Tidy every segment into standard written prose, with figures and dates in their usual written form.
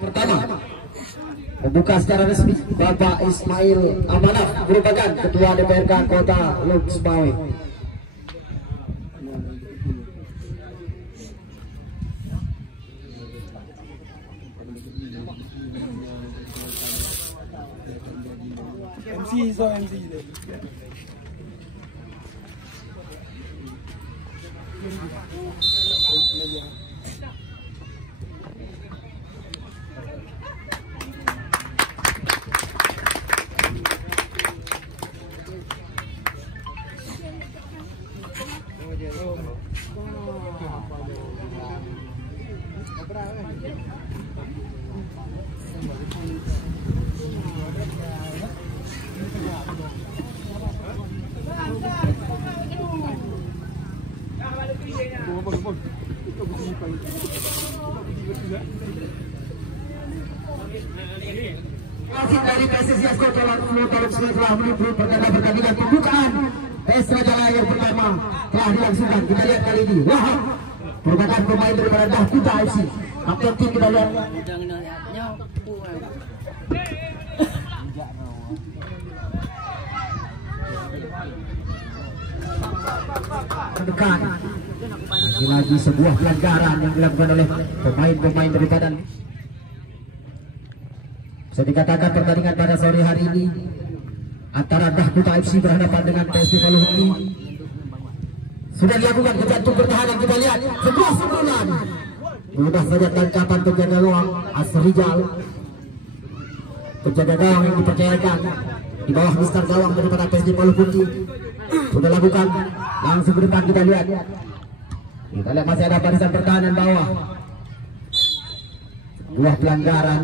Pertama, membuka secara resmi Bapak Ismail Amanah merupakan Ketua DPRK Kota Luk Semawe. MC deh. Wasit dari PSSI Kota Luk Semawe telah meliput pertandingan pembukaan PS Raja Laya yang pertama telah dilangsungkan. Kita lihat kali ini Wahab merupakan pemain daripada Dahkuta FC. Kapten tim kita lihat. Dekat. Lagi sebuah pelanggaran yang dilakukan oleh pemain-pemain daripada. Bisa dikatakan pertandingan pada sore hari ini antara Dahkuta FC berhadapan dengan PSB Paluhuni sudah dilakukan ke jantung pertahanan. Kita lihat sebuah sundulan, mudah saja tangkapan penjaga gawang Asrijal, penjaga gawang yang dipercayakan di bawah mister gawang daripada PSB Paluhuni sudah lakukan langsung ke depan. Kita lihat masih ada barisan pertahanan bawah, sebuah pelanggaran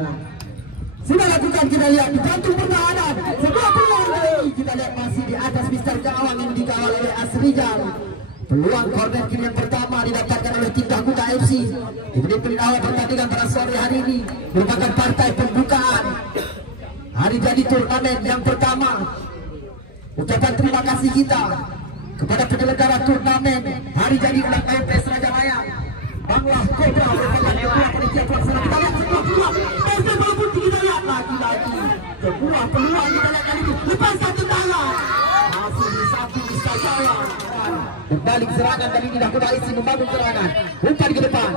sudah lakukan. Kita lihat di jantung pertahanan sebuah peluang lagi. Kita lihat masih di atas mister gawang yang dikawal oleh Asrijal. Peluang corner kiri yang pertama didapatkan oleh tim Dahkuta FC. Di menit awal pertandingan pada sore hari ini merupakan partai pembukaan hari jadi turnamen yang pertama. Ucapan terima kasih kita kepada penyelenggara turnamen hari jadi ulang tahun PS Raja Laya Bangla Cobra merupakan ketua panitia pelaksana. Kita lihat sebuah peluang PSB Paluhuni. Kita lihat lagi sebuah peluang. Kita lihat kali ini lepaskan tendangan masih di samping mister gawang. Berbalik serangan kali ini Dahkuta FC membangun serangan umpan ke depan.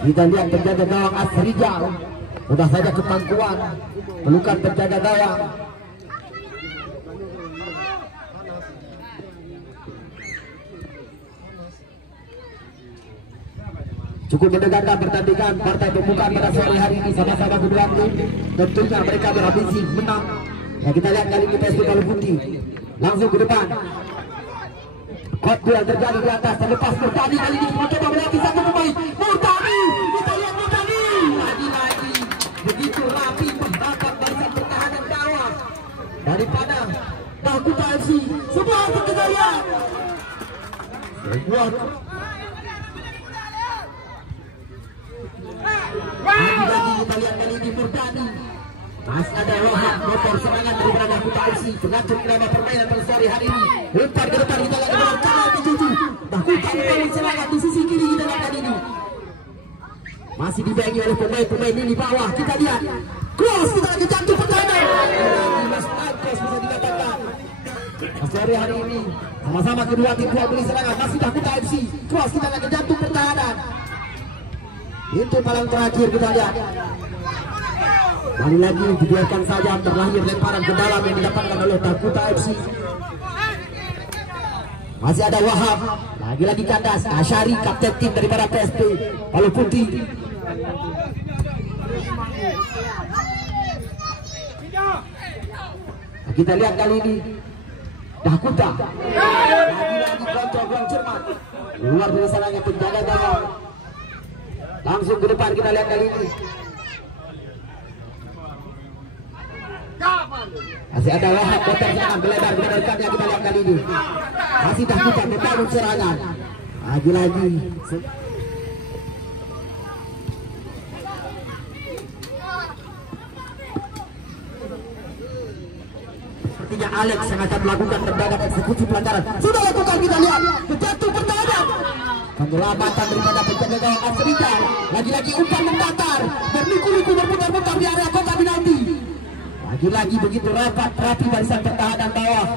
Kita lihat penjaga gawang Asrijal mudah saja ke pangkuan pelukan penjaga gawang. Cukup mendekatkan pertandingan partai pembukaan pada sore hari ini. Sama-sama kedua tim tentunya mereka berambisi menang. Ya, kita lihat kali ini PSB Paluhuni langsung ke depan. Kotu yang terjadi di atas terlepas Murtani kali ini mencoba melewati satu pemain. Murtani, kita lihat Murtani lagi begitu rapi mendapat barisan pertahanan bawah daripada Dahkuta FC. Sebuah perkejayaan. Lagi-lagi kita lihat kali ini Murtani. Masih ada Wahab motor serangan dari Dahkuta FC. Pengatur irama permainan pada sore hari ini. Umpan ke depan kita lihat dengan cara dicucu. Dahkuta membangun serangan di sisi kiri kita lihat kali ini. Masih dibengi oleh pemain-pemain ini bawah. Kita lihat cross kita lagi jantung pertahanan. Mas Marcos bisa dikatakan. Sore hari ini sama-sama kedua tim kuat beli serangan. Masih Dahkuta FC. Cross kita lagi jantung pertahanan. Itu palang terakhir kita lihat. Kali lagi dibiarkan saja terlahir lemparan ke dalam yang didapatkan oleh Dahkuta FC. Masih ada Wahab, lagi-lagi kandas. Asyari kapten tim daripada PSB Paluhuni. Kita lihat kali ini Dahkuta lagi-lagi kontrol kurang cermat. Luar dari serangan penjaga gawang. Langsung ke depan kita lihat kali ini. Masih ada Wahab kotak serangan melebar ke dekatnya. Kita lihat kali ini masih Dahkuta membangun serangan. Lagi-lagi sepertinya Alex yang akan melakukan tendangan eksekusi pelanggaran. Sudah lakukan, kita lihat jatuh pertahanan. penyelamatan daripada penjaga gawang Asrijan. Lagi-lagi umpan mendatar, berliku-liku berputar-putar di area kotak penalti. Lagi-lagi begitu rapi barisan pertahanan bawah.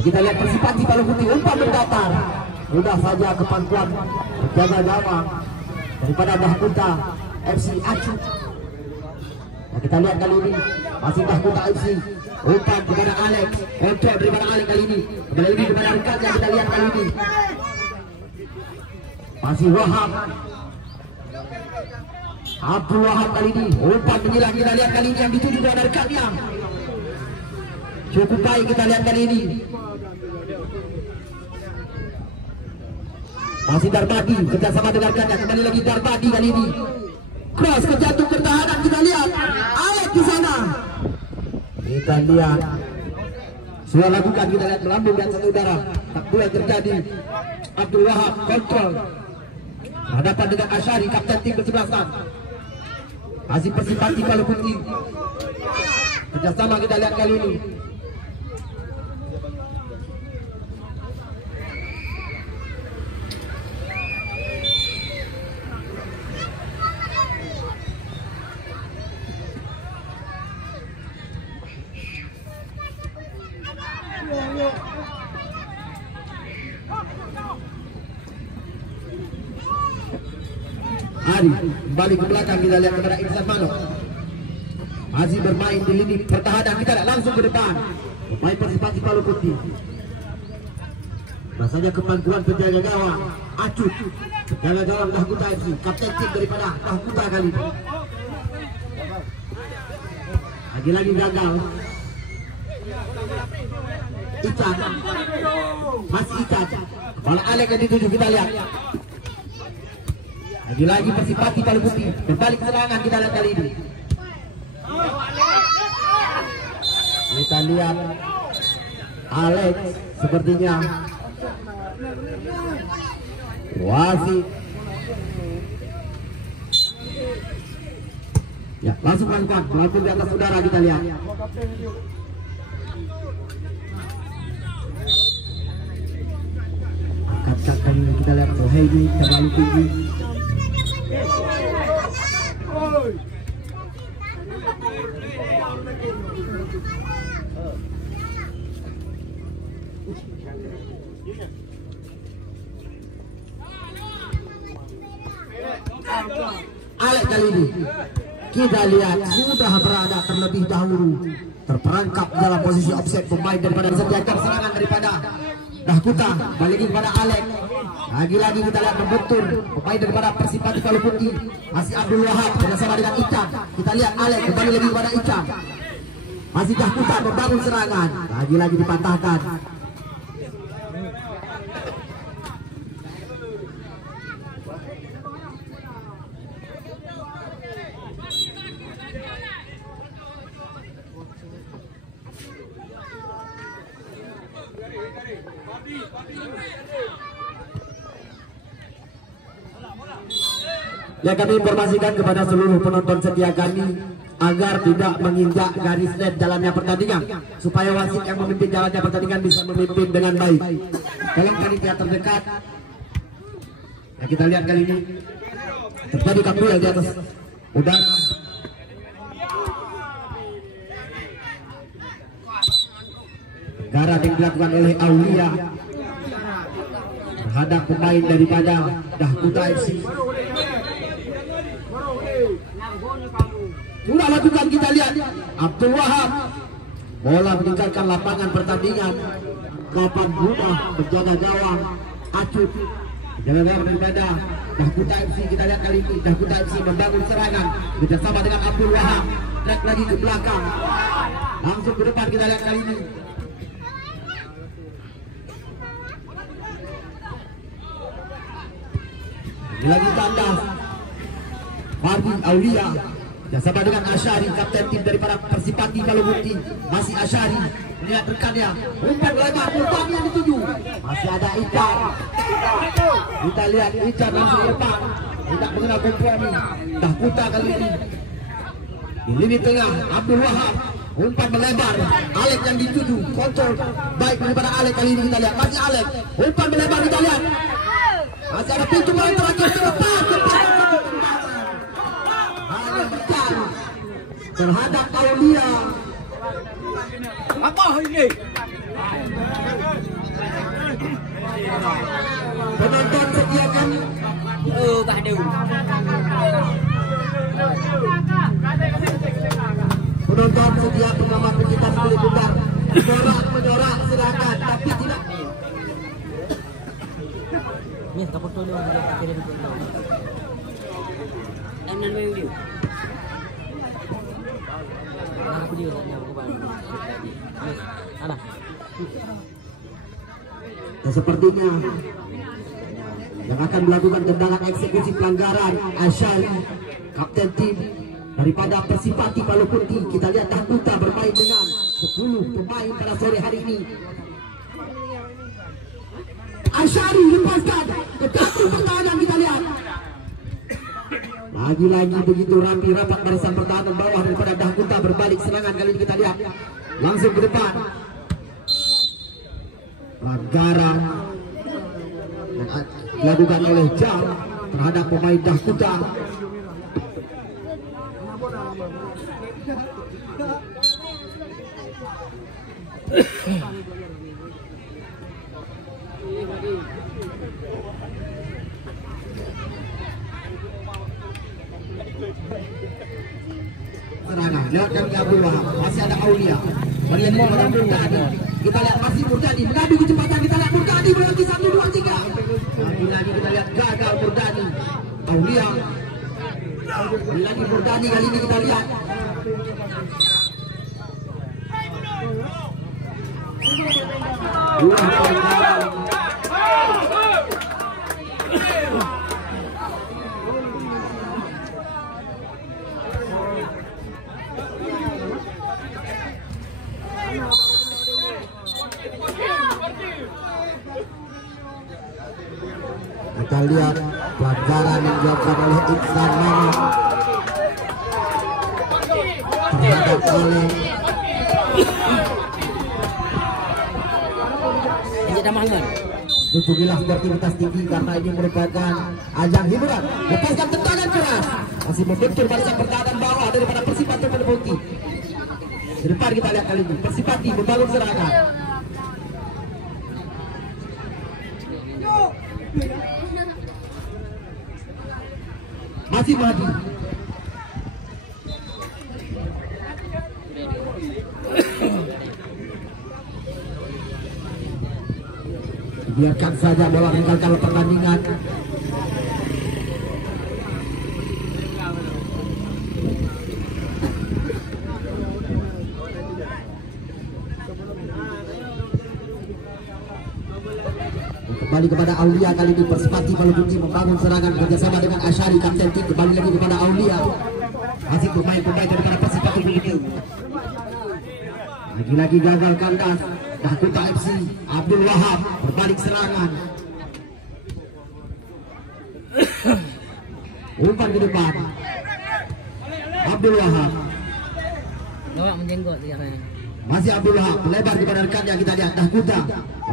Kita lihat Persipati Palu Putih, umpan mendatar, mudah saja kepangkuan penjaga gawang daripada Dahkuta FC Acu. Nah, kita lihat kali ini masih Dahkuta FC, umpan kepada Alex, kontrol daripada Alex kali ini, kembali ini kepada rekatnya. Kita lihat kali ini masih Wahab, Abdul Wahab kali ini, umpan menyerang. Kita lihat kali ini yang dituju kepada rekatnya, cukup baik. Kita lihat kali ini masih Darbadi kerjasama dengan rekannya, kembali lagi Darbadi kali ini, cross ke jantung pertahanan. Kita lihat Alex di sana. Kita lihat sudah lakukan, kita lihat melambung dan satu udara, tak boleh terjadi. Abdul Wahab kontrol hadapan dengan Asyari, kapten tim kesebelasan. Masih Persipati Palu Putih kerjasama. Kita lihat kali ini Ari kembali ke belakang. Kita lihat kepada Iksan Mano, masih bermain di lini pertahanan. Kita lihat langsung ke depan pemain Persipati Palu Putih. Rasanya kepangkuan penjaga gawang Acut, penjaga gawang Dahkuta FC, kapten tim daripada Dahkuta kali ini. Lagi-lagi gagal. Ican, masih Ican, kepala Alek yang dituju. Kita lihat lagi-lagi Persipati Palu Putih berbalik serangan. Kita lihat kali ini, kita lihat Alex sepertinya wasit ya, langsung melakukan melambung di atas udara. Kita lihat angkat kali ini. Kita lihat Soheidi terlalu tinggi. Alek kali ini kita lihat sudah berada terlebih dahulu, terperangkap dalam posisi offset pemain daripada sediakan serangan daripada Dahkuta. Balik lagi kepada Alek. Lagi-lagi kita lihat membentur pemain daripada Persipati Palu Putih, masih Abdul Wahab bersama dengan Ican. Kita lihat Alek kembali lagi kepada Ican, masih Dahkuta membangun serangan. Lagi-lagi dipatahkan. Ya, kami informasikan kepada seluruh penonton setia kami agar tidak menginjak garis net jalannya pertandingan, supaya wasit yang memimpin jalannya pertandingan bisa memimpin dengan baik. Tolong panitia terdekat. Ya, kita lihat kali ini terjadi kapal di atas udara. Gara yang dilakukan oleh Aulia terhadap pemain daripada Dahkuta FC. Sudah lakukan, kita lihat Abdul Wahab, bola meninggalkan lapangan pertandingan. Kapan mudah penjaga gawang Acut, penjaga gawang daripada Dahkuta FC. Kita lihat kali ini Dahkuta FC membangun serangan bersama dengan Abdul Wahab. Track lagi ke belakang, langsung ke depan. Kita lihat kali ini lagi tandas Fardi Aulia, yang sama dengan Asyari, kapten tim daripada Persipati Kalubukti. Masih Asyari melihat rekannya, umpan lebar, umpan yang dituju. Masih ada Icar. Kita lihat Icar langsung lepas, tidak mengenal kompromi. Dahkuta kali ini di lini tengah. Abdul Wahab, umpan melebar. Alek yang dituju, kontrol baik daripada Alek kali ini. Kita lihat masih Alek, umpan melebar. Kita lihat masih ada pintu bola terakhir terlepas. Hanya bertahan terhadap Aulia. Apa ini? Penonton sediakan. Tak ada. Penonton sedia pengamat kita sebelum bubar. Menyorak silakan, tapi tidak. Ni tak betul dia dia pakai dia betul. Nan main dia. Aku dia tak nak bubar. Alah. Dan sepertinya yang akan melakukan tendangan eksekusi pelanggaran Asyari, kapten tim daripada Persipati Kaluputih. Kita lihat Dahkuta bermain dengan 10 pemain pada sore hari ini. Asyari lepaskan, tetapi pertahanan kita lihat lagi-lagi begitu rapi rapat barisan pertahanan bawah daripada Dahkuta. Berbalik serangan kali ini kita lihat langsung ke depan. Pelanggaran yang dilakukan oleh Jam terhadap pemain Dahkuta. Serangan lewat kaki Abdul Wahab. Masih ada Aulia. Berian dengan Murdani. Kita lihat masih Murdani mengadu kecepatan. Kita lihat Murdani berhenti 1, 2, 3. Lagi kita lihat gagal Murdani. Aulia. Lagi Murdani kali ini kita lihat. Kita lihat pelanggaran yang dilakukan oleh Iksan Mano terhadap oleh Mangan. Tujuhilah sportivitas tinggi karena ini merupakan ajang hiburan. Lepaskan tendangan keras, masih membentur barisan pertahanan bawah daripada Persipati Kaluputih. Di depan kita lihat kali ini Persipati membangun serangan. Masih Mahdi. Biarkan saja bola meninggalkan pertandingan. Kembali kepada Aulia kali ini Persipati Kaluputih membangun serangan bekerjasama dengan Asyari, kapten tim. Kembali lagi kepada Aulia. Masih pemain-pemain daripada Persipati Kaluputih. Lagi-lagi gagal kandas. Dahkuta FC, Abdul Wahab berbalik serangan. Umpan ke depan. Abdul Wahab. Lawak menjenggot dia kan. Masih Abdul Wahab melebar kepada rekannya. Kita lihat Dahkuta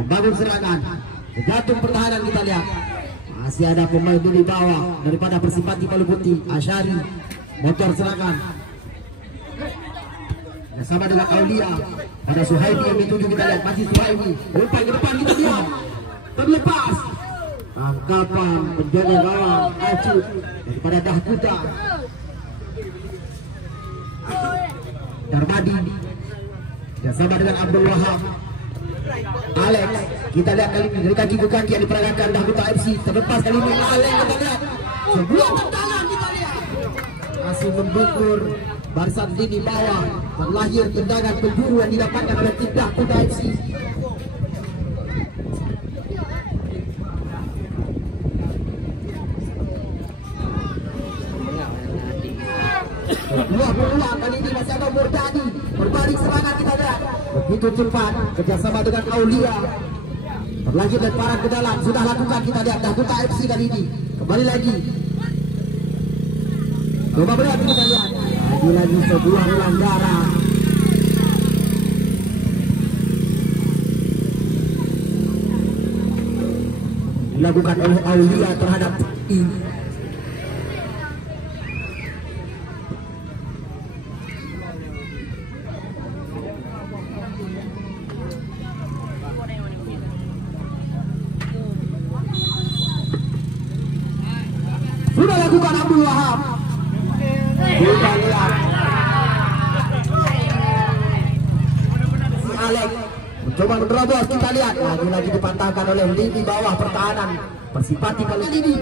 membangun serangan. Jantung pertahanan kita lihat. Masih ada pemain di bawah daripada Persipati Kaluputih. Asyari motor serangan. Sama dengan Aulia. Ada Suhaimi yang dituju kita lihat. Masih Suhaimi. Umpan ke depan kita lihat. Terlepas. Tangkapan penjaga gawang acuh daripada Dahkuta. Darmadi. Sama dengan Abdul Wahab. Alex. Kita lihat kali ini dari kaki ke kaki yang diperagakan Dahkuta FC. Terlepas kali ini Alex kita lihat. Sebuah tendangan kita lihat. Masih membentur barisan lini bawah. Terlahir tendangan penjuru yang didapatkan oleh tim Dahkuta FC. begitu cepat kerjasama dengan Aulia. Berlanjut lemparan ke dalam, sudah lakukan kita lihat Dakota FC kali ini. Kembali lagi. Coba berat kita lihat. Lagi sebuah pelanggaran. Dilakukan oleh Aulia terhadap I. Sudah lakukan Abdul Wahab. Kita lihat si Alex mencoba menerobos, kita lihat lagi dipatahkan oleh lini bawah pertahanan Persipati kali ini.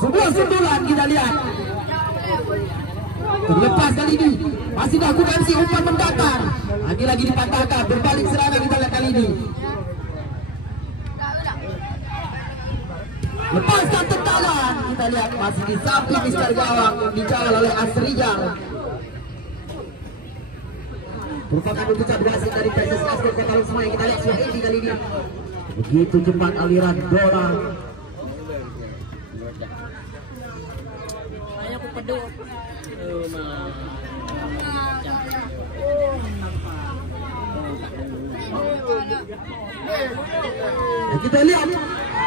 Sebuah sundulan kita lihat terlepas kali ini, masih lakukan si umpan mendatar, lagi dipatahkan, berbalik serangan kita lihat kali ini. Lepaskan tendangan, kita lihat masih di samping Mister Gawang dikawal oleh Asrijal. Merupakan utusan wasit dari PSSI Kota Palu semua yang kita lihat sudah ini kali ini. Begitu cepat aliran bola. Kita lihat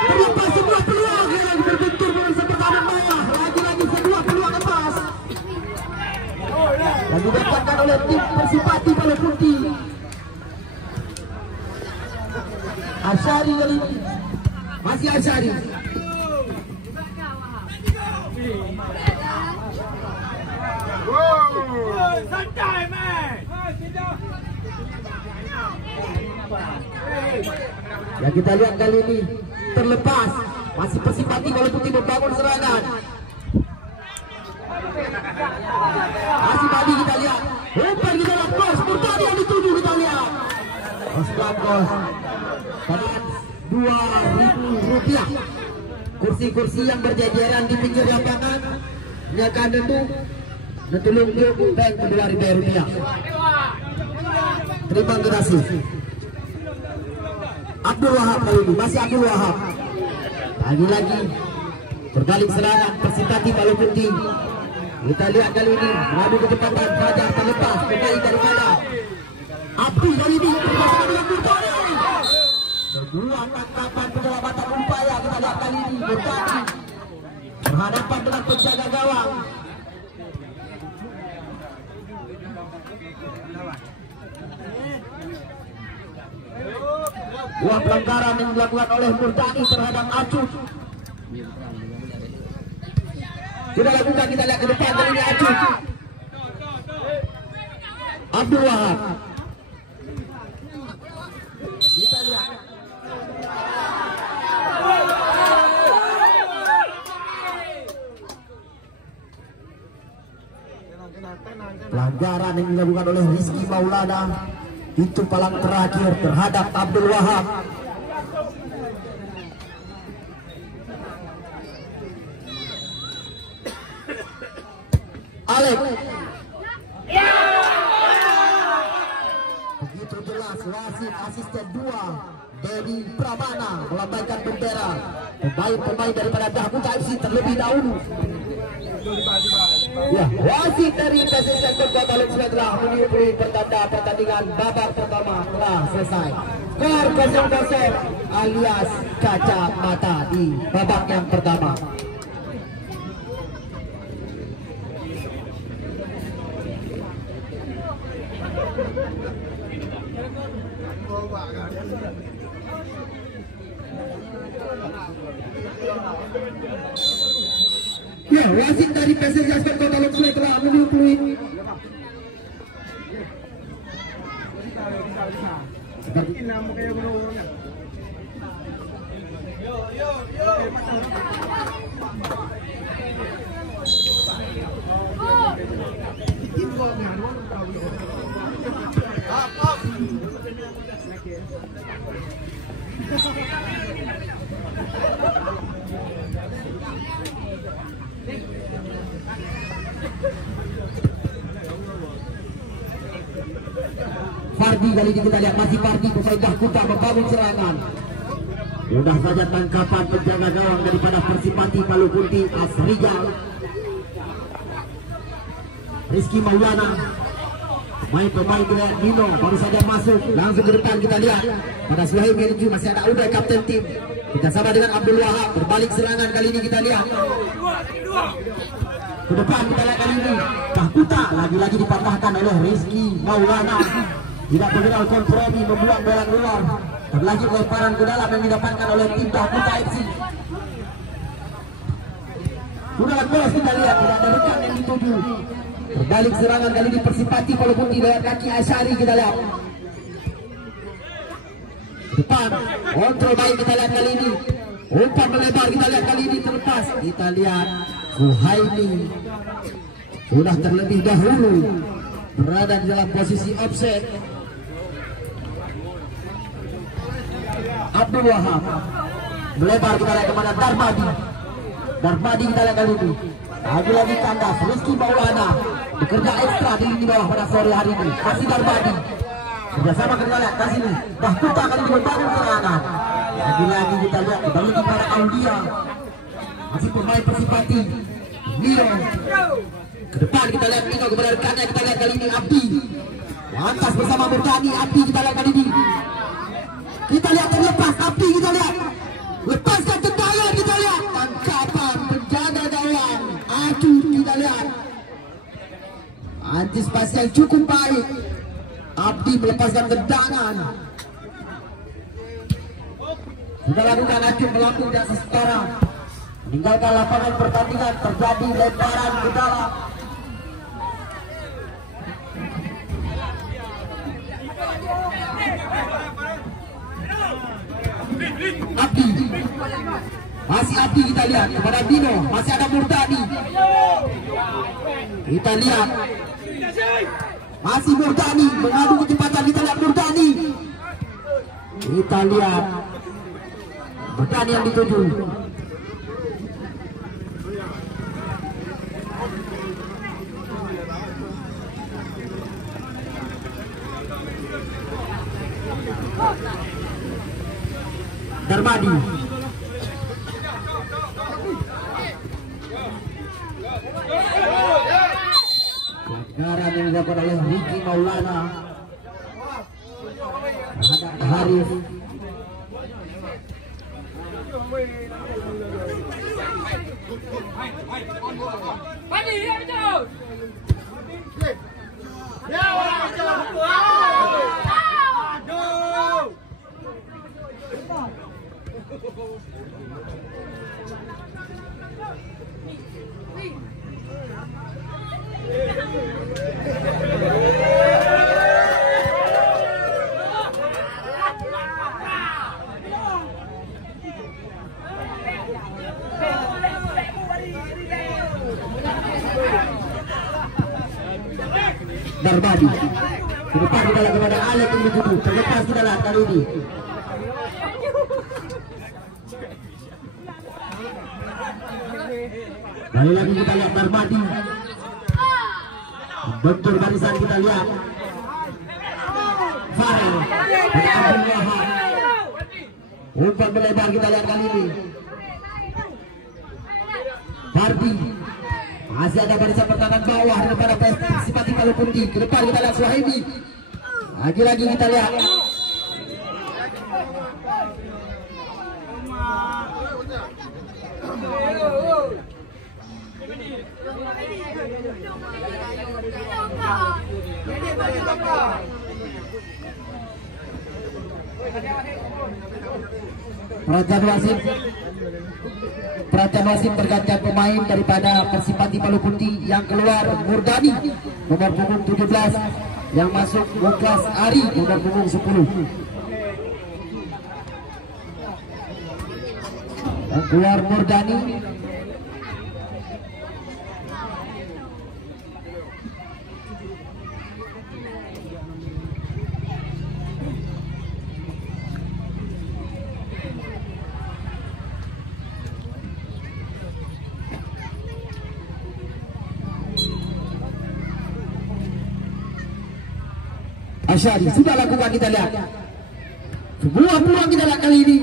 terlepas sebuah peluang yang berbentur dengan sepertahanan bawah. Lagi sebuah peluang lepas yang didapatkan oleh tim Persipati Palu Putih. Asyari kali ini, masih Asyari. Santai, man. Ya kita lihat kali ini terlepas, masih Persipati Palu Putih membangun serangan. Masih tadi kita lihat umpan kita dalam kos bertadi yang dituju kita lihat. Kos kos Rp2.000. Kursi-kursi yang berjajaran di pinggir lapangan ini akan ditulung bank Rp2.000. Terima kasih. Abdul Wahab kali ini, masih Abdul Wahab. Lagi berbalik serangan Persipati Palu Putih. Kita lihat kali ini mengadu kecepatan, Fajar terlepas kembali daripada Abdul kali ini bersama dengan Kurtoni. Sebuah tangkapan penyelamatan upaya kita lihat kali ini bertanding berhadapan dengan penjaga gawang. Buah pelanggaran yang dilakukan oleh Murtani terhadap Acuh. Sudah lakukan, kita lihat ke depan kali ini Acuh. Abdul Wahab. Kita lihat. Pelanggaran yang dilakukan oleh Rizky Maulana. Itu palang terakhir terhadap Abdul Wahab. Alex. Begitu jelas wasit asisten 2 Dedi Pramana melambaikan bendera pemain daripada Dakota FC terlebih dahulu. Ya, wasit dari PSSI Kota Palu telah menyuruh pertandingan babak pertama telah selesai. Skor 0-0 alias kaca mata di babak yang pertama. Ya, wasit dari PSSI Kota Palu telah menyuruh Fardi Pardi. Kali ini kita lihat masih Pardi pemain Dahkuta membangun serangan. Mudah saja tangkapan penjaga gawang daripada Persipati Palu Kunti Asrijal. Rizky Maulana, pemain kita lihat Nino baru saja masuk langsung ke depan. Kita lihat pada Suhaib menuju masih ada Uday kapten tim. Kita sama dengan Abdul Wahab berbalik serangan kali ini. Kita lihat ke depan, kita lihat kali ini Dahkuta lagi-lagi dipatahkan oleh Rizky Maulana. Tidak mengenal kompromi, membuang bola keluar. Terlagi lemparan ke dalam yang didapatkan oleh tim Dahkuta FC. Sudah bola kita lihat tidak ada rekan yang dituju. Berbalik serangan kali ini Persipati Palu Kunti lewat kaki Asyari. Kita lihat depan, kontrol baik kita lihat kali ini. Umpan melebar kita lihat kali ini terlepas. Kita lihat Suhaimi sudah terlebih dahulu berada di dalam posisi offset. Abdul Wahab melebar kita lihat kepada Darmadi. Darmadi kita lihat kali ini lagi-lagi kandas. Rizky Maulana bekerja ekstra di lini bawah pada sore hari ini. Masih Darmadi kerjasama kita lihat kasih ini. Dahkuta kali ini membangun serangan. Lagi-lagi kita lihat kembali kepada Aulia. Masih pemain Persipati Miro. Ke depan kita lihat Mino kepada rekannya. Kita lihat kali ini Abdi lantas bersama Murdani. Abdi kita lihat kali ini. Kita lihat terlepas Abdi. Kita lihat lepaskan tendangan. Kita lihat tangkapan penjaga gawang. Aduh, kita lihat antisipasi yang cukup baik. Abdi melepaskan tendangan. Sudah lakukan hakim melambung di atas setara. Meninggalkan lapangan pertandingan. Terjadi lemparan ke dalam. Abdi, masih Abdi kita lihat kepada Dino. Masih ada Murdani. Kita lihat masih Murdani mengadu kecepatan. Kita lihat Murdani. Kita lihat Murdani yang dituju. Darmadi. Pelanggaran yang dilakukan oleh Rizky Maulana terhadap Haris. Darmadi ke depan kita lihat kepada Alek yang dituju. Terlepas kita lihat kali ini. Kali lagi kita lihat Darmadi bentur barisan. Kita lihat Farel dan Abdul Wahab. Umpan melebar kita lihat kali ini. Pardi masih ada barisan pertahanan bawah daripada Persipati Palu Kunti. Ke depan kita lihat Suhaimi. Lagi-lagi kita lihat perhatian wasit pergantian pemain daripada Persipati Palu Kunti. Yang keluar Murdani nomor punggung 17, yang masuk Lukas Ari nomor punggung 10. Yang keluar Murdani. Asyari sudah lakukan, kita lihat sebuah peluang kita lihat kali ini.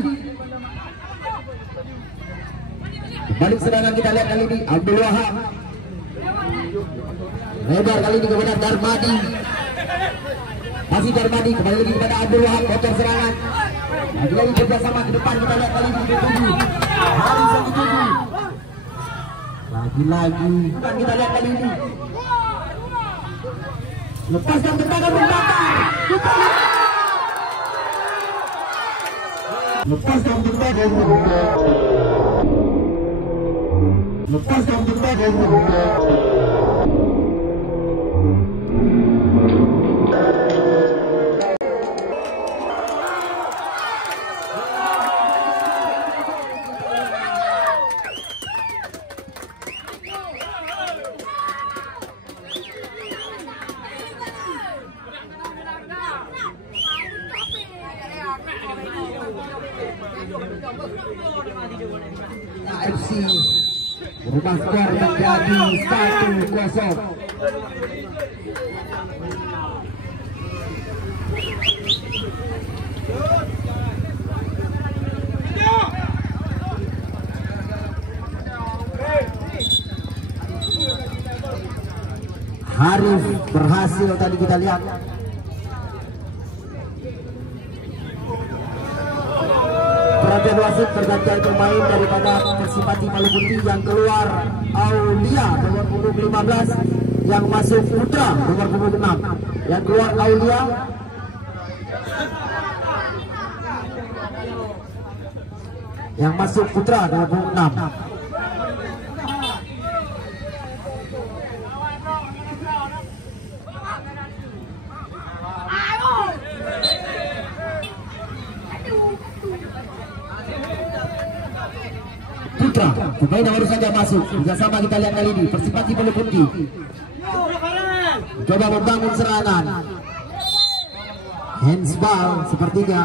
Balik serangan kita lihat kali ini Abdul Wahab. Lebar kali ini kepada Darmadi. Masih Darmadi kembali lagi kepada Abdul Wahab, kotor serangan. Lagi-lagi kerjasama ke depan kita lihat kali ini dituju. Haris yang dituju. Lagi-lagi kan kita lihat kali ini. Lepaskan tendangan membakar. Lepaskan tendangan membakar. Lepaskan tendangan membakar. FC berubah skor menjadi 1-0. Haris berhasil tadi kita lihat. Perhatian wasit, pergantian pemain daripada Persipati Maluku yang keluar Aulia nomor punggung 15, yang masuk Putra nomor punggung 6. Yang keluar Aulia, yang masuk Putra nomor punggung 6. Putra, pemain yang baru saja masuk. Kerjasama kita lihat kali ini Persipati Maluku coba membangun serangan. Handsball sepertinya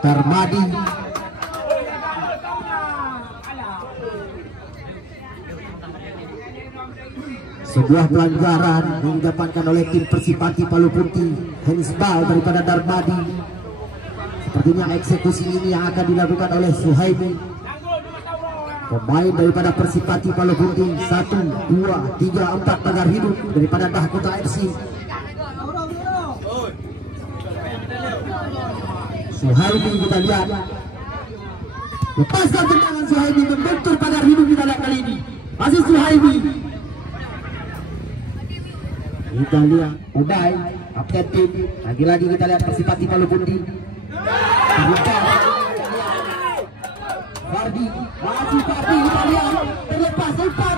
Darmadi. Sebuah pelanggaran yang didapatkan oleh tim Persipati Maluku. Handsball daripada Darmadi. Sepertinya eksekusi ini yang akan dilakukan oleh Suhaimi, pemain daripada Persipati Maluku. 1, 2, 3, 4 pagar hidup daripada Dahkota FC. Suhaimi kita lihat, lepaskan tendangan Suhaimi, membentur pagar hidup kita lihat kali ini. Masih Suhaimi. Kita lihat Ubay, kapten tim. Lagi-lagi kita lihat Persipati Maluku. Fardi, masih Fardi, kita lihat terlepas umpan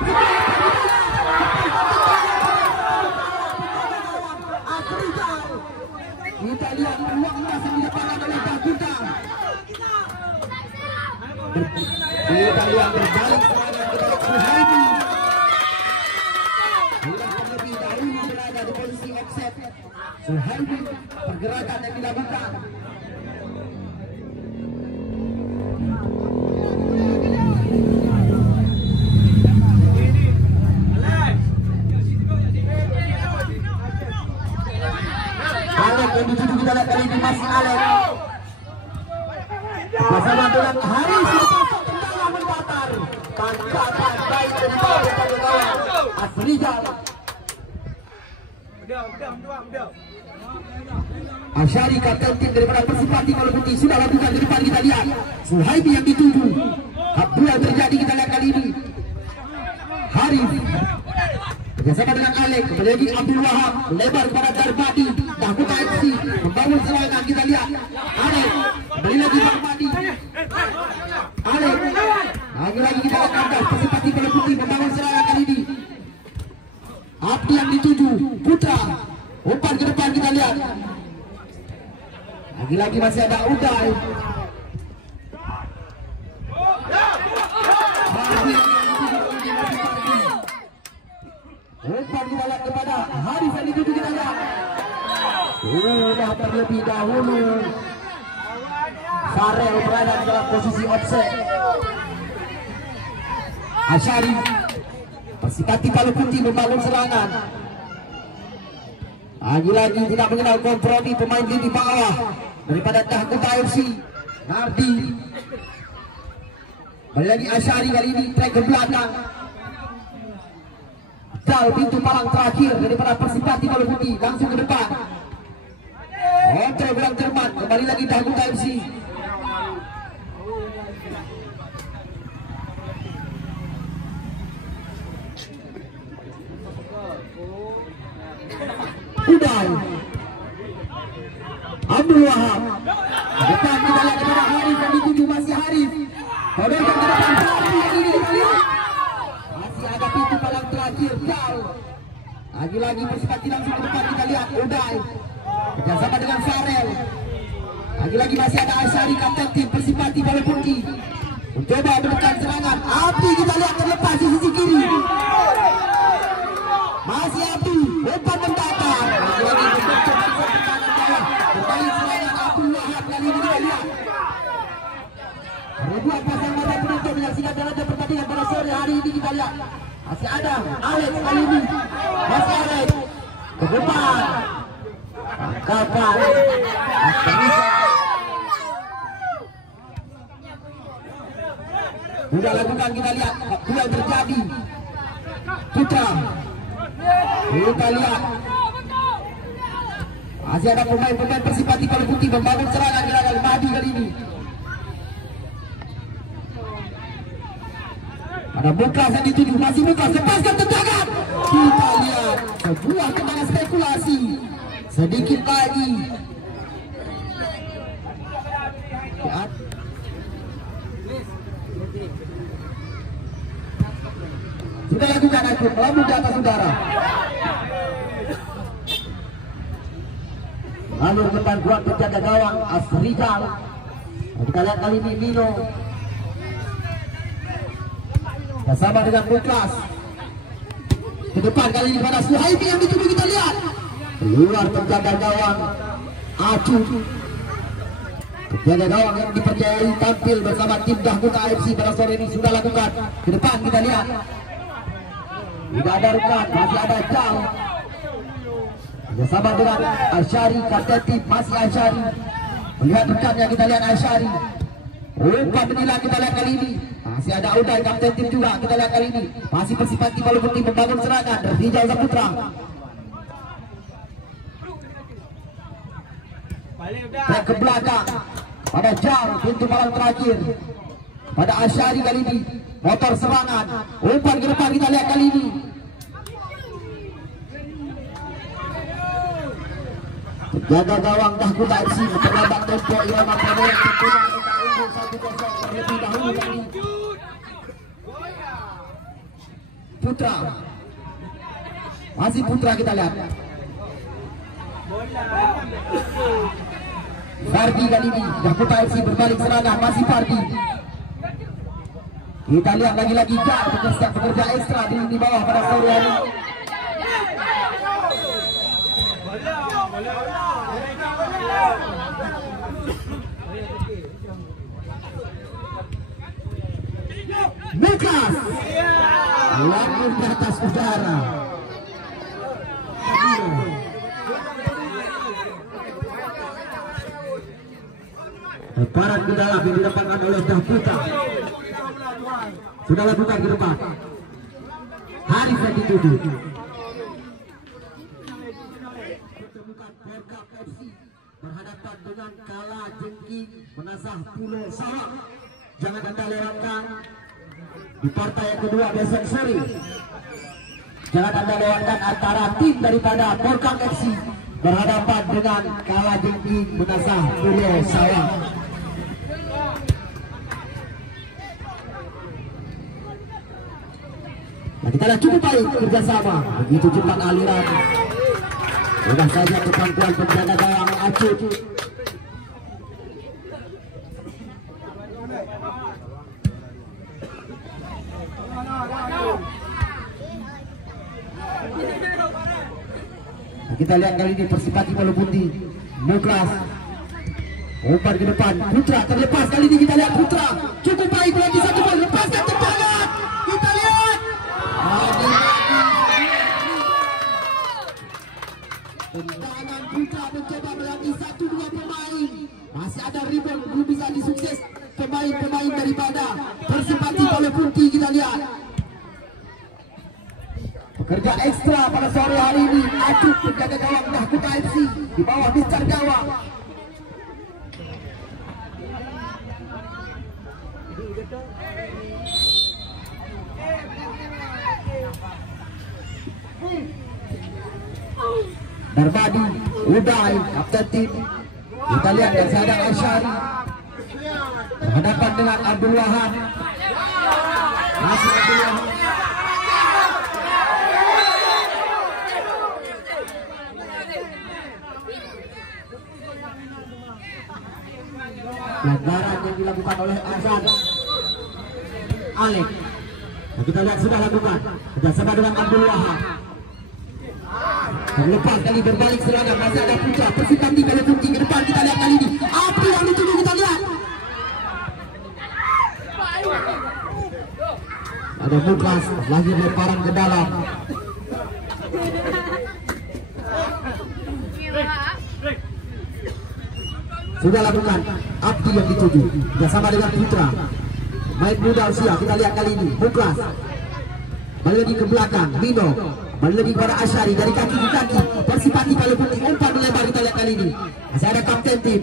kita lihat peluang emas yang didapatkan oleh Dahkota. Kita lihat berbalik serangan kepada Suhaimi. Terlebih dahulu berada di posisi offset. Suhaimi, pergerakan yang dilakukan. Yang dituju kita lihat kali ini masih Alex bersama dengan Haris. Tendangan membakar, tangkapan baik dari kawan Asrijal. Asyari, kapten tim daripada Persipati Maluku sudah lakukan di depan kita lihat. Suhaimi yang dituju. Abdullah terjadi kita lihat kali ini. Haris bersama dengan Alex, kembali lagi Abdul Wahab, lebar kepada Darmadi. Dahkota FC membangun serangan kita lihat. Alex, kembali lagi Darmadi. Alex, lagi-lagi kita lihat Persipati Maluku membangun serangan kali ini. Abdi yang dituju, Putra, umpan ke depan kita lihat. Lagi-lagi masih ada Uday. Umpan kita lihat kepada Haris yang dituju kita lihat. Sudah terlebih dahulu Farel berada dalam posisi offset. Asyari, Persipati Maluku membangun serangan. Lagi-lagi tidak mengenal kompromi pemain lini bawah daripada Tahkuta FC. Nardi. Kembali lagi Asyari kali ini track ke belakang. Jauh pintu palang terakhir daripada Persipati Palu Putih langsung ke depan. Belang Jerman kembali lagi Tahkuta FC. Udai Abdul Wahab depan kita lihat kepada Harif yang dituju masih Harif. Kodokkan ke depan ini masih ada pintu palang terakhir jauh. Lagi-lagi Persipati langsung ke depan kita lihat Udai kerjasama dengan Farel. Lagi-lagi masih ada Asyari kapten tim Persipati Palu Putih mencoba menekan serangan. Abdi kita lihat terlepas di sisi kiri. Masih Abdi umpan mendatar. Lagi-lagi mencoba tekanan bawah. Kembali serangan Abdul Wahab kali ini kita lihat. Ribuan pasang mata penonton menyaksikan jalannya pertandingan pada sore hari ini kita lihat. Masih ada Alex kali ini. Masih Alex ke depan. Kapan sudah lakukan kita lihat apa yang terjadi. Putra kita lihat masih ada pemain-pemain Persipati Palu Putih membangun serangan gerakan Mahdi kali ini. Ada Bukas yang dituju, masih Bukas lepaskan tendangan. Kita lihat sebuah tendangan spekulasi. Sedikit lagi. Sudah lakukan aku melambung di atas udara. Lalu depan kuat penjaga gawang Asrijal. Kita lihat kali ini Nino bersama dengan Bukas. Ke depan kali ini pada Suhaimi yang dituju kita lihat. Keluar penjaga gawang Acu. Penjaga gawang yang dipercayai tampil bersama tim Tahkuta FC pada sore ini sudah lakukan. Ke depan kita lihat. Tidak ada rekan, masih ada Jal. Bersama dengan Asyari, kapten tim masih Asyari. Melihat rekannya kita lihat Asyari. Umpan menilai kita lihat kali ini. Masih ada Udai, kapten tim juga kita lihat kali ini. Masih Persipati Palu Putih membangun serangan. Rizal Saputra. Track ke belakang pada Jal, pintu palang terakhir pada Asyari kali ini. Motor serangan, umpan ke depan kita lihat kali ini. Jaga gawang Tahkuta FC memperlambat tempo Irama Prabowo yang tentunya mereka unggul 1-0 terlebih dahulu kali. Putra, masih Putra kita lihat. Fardi kali ini Tahkuta FC berbalik serangan, masih Fardi. Kita lihat lagi-lagi Jar bekerja ekstra di bawah pada sore hari. Bukas melambung di atas udara. Lemparan ke dalam yang didapatkan oleh Tahkuta. Sudah lakukan ke depan. Harif yang dituju. Pertemukan Porkap FC berhadapan dengan Kala Jengking Menazah Pulau Sawang. Jangan anda lewatkan di partai yang kedua besok sore. Jangan anda lewatkan antara tim daripada Porkap FC berhadapan dengan Kala Jengking Menazah Pulau Sawang. Nah, kita lihat cukup baik kerjasama. Begitu cepat aliran. Mudah saja kemampuan penjaga gawang Acut. Nah, kita lihat kali ini Persipati Palu Putih. Muklas. Umpan ke depan. Putra terlepas kali ini kita lihat Putra. Cukup baik lagi satu kali. Lepaskan tendangan. Kita lihat. Lagi pemain daripada Persipati Palo Putih. Kita lihat pekerja ekstra pada sore hari ini. Acuk penjaga gawang Dahkuta FC di bawah Mister Gawang. Darmadi, Uday, kapten tim. Kita lihat dari Sadang Asyari berhadapan dengan Abdul Wahab. Masih Abdul Wahab. Pelanggaran yang dilakukan oleh Azan Alek. Nah, kita lihat sudah lakukan kerjasama dengan Abdul Wahab. Terlepas kali berbalik serangan, masih ada Putra Persipati Palo Putih ke depan. Kita lihat kali ini apa yang dituju. Kita lihat ada Muklas lagi lemparan ke dalam. Sudah lakukan Abdi yang dituju bersama dengan Putra main muda usia. Kita lihat kali ini Muklas balik lagi ke belakang. Mino balik lagi kepada Asyari dari kaki ke kaki. Persipati Palo Putih umpan melebar. Kita lihat kali ini masih ada kapten tim.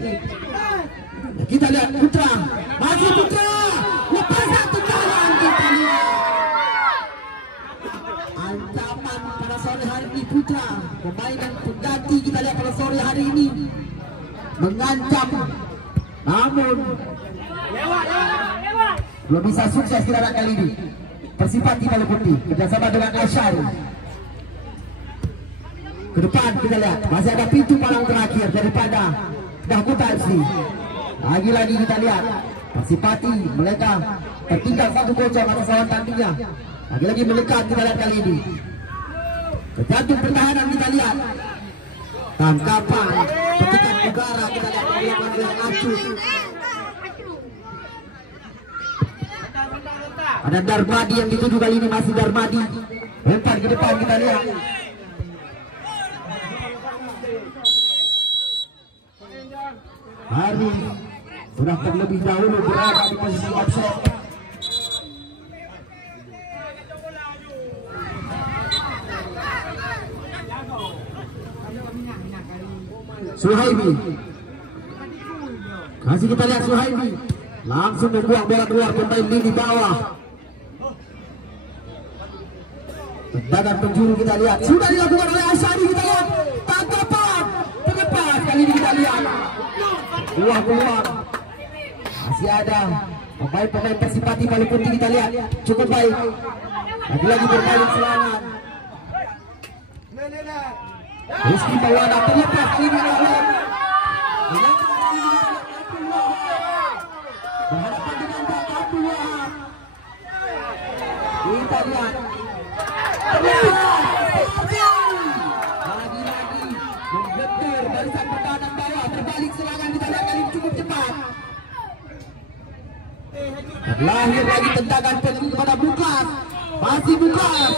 Kita lihat Putra, masih Putra lepas satu kawan. Kita lihat ancaman pada sore hari ini Putra, pemain yang pengganti. Kita lihat pada sore hari ini mengancam, namun belum bisa sukses. Kita lihat kali ini Persipati Palo Putih bersama dengan Asyari ke depan. Kita lihat masih ada pintu palang terakhir daripada Dahkuta FC. Lagi-lagi kita lihat Persipati mereka tertinggal 1-0 atas lawan tandingnya. Lagi-lagi melekat. Kita lihat kali ini kejantung pertahanan. Kita lihat tangkapan petikan negara. Kita lihat dilakukan oleh Acuk. Ada Darmadi yang dituju kali ini, masih Darmadi lempar ke depan. Kita lihat Hari sudah terlebih dahulu berada di posisi offset. Suhaimi, kasih kita lihat Suhaimi langsung membuang bola keluar pemain lini bawah. Tendangan penjuru kita lihat sudah dilakukan oleh Asyari. Kita lihat tangkapan pengepas kali ini. Kita lihat peluang masih ada pemain Persipati Palo Putih. Kita lihat cukup baik, lagi-lagi bermain serangan. Rizky Maulana terlepas kali ini oleh berhadapan dengan Abdul Wahab. Kita lihat lagi-lagi menggetar barisan pertahanan bawah. Terbalik serangan. Kita lihat kali ini cukup cepat. Lahir lagi tendangan penalti kepada Muklas. Masih Muklas.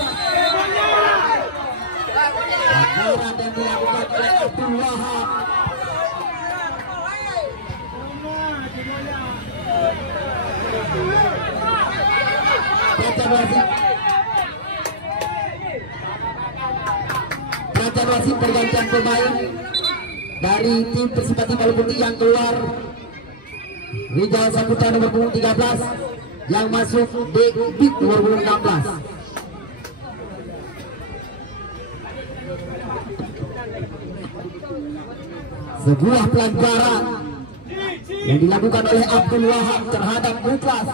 Pelanggaran yang dilakukan oleh Abdul Wahab. Pelajar wasit pergantian pemain dari tim Persipati Palo Putih yang keluar. Rizal Saputra nomor punggung 13 yang masuk Big nomor punggung 16. Sebuah pelanggaran yang dilakukan oleh Abdul Wahab terhadap Muklas.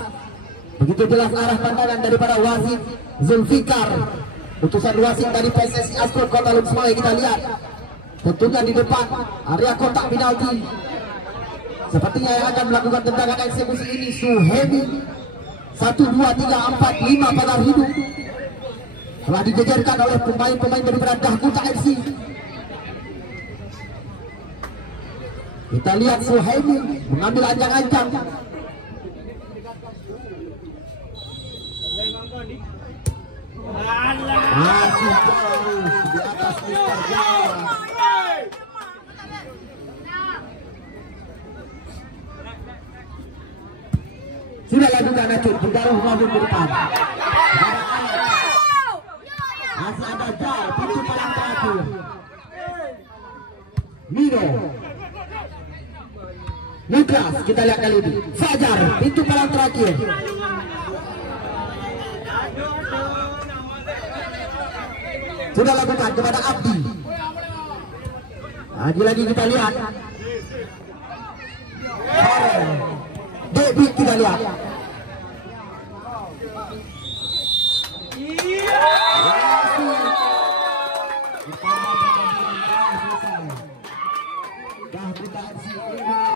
Begitu jelas arah pandangan daripada wasit Zulfikar. Putusan wasit dari PSSI Asprop Kota Lumsmai. Kita lihat tentunya di depan area kotak penalti. Sepertinya yang akan melakukan tendangan eksekusi ini Suhemi. 1, 2, 3, 4, 5 pagar hidup telah dijejerkan oleh pemain-pemain daripada Dahkuta FC. Kita lihat Suhaimi mengambil ancang-ancang. Masih jauh di atas Mister Gawang. Sudah lakukan Acut, bergaruh maju ke depan. Masih ada Jar, pintu paling terakhir. Nino, Niklas, kita lihat kali ini. Fajar, pintu paling terakhir. Sudah lakukan kepada Abdi. Lagi kita lihat. Debbie kita lihat.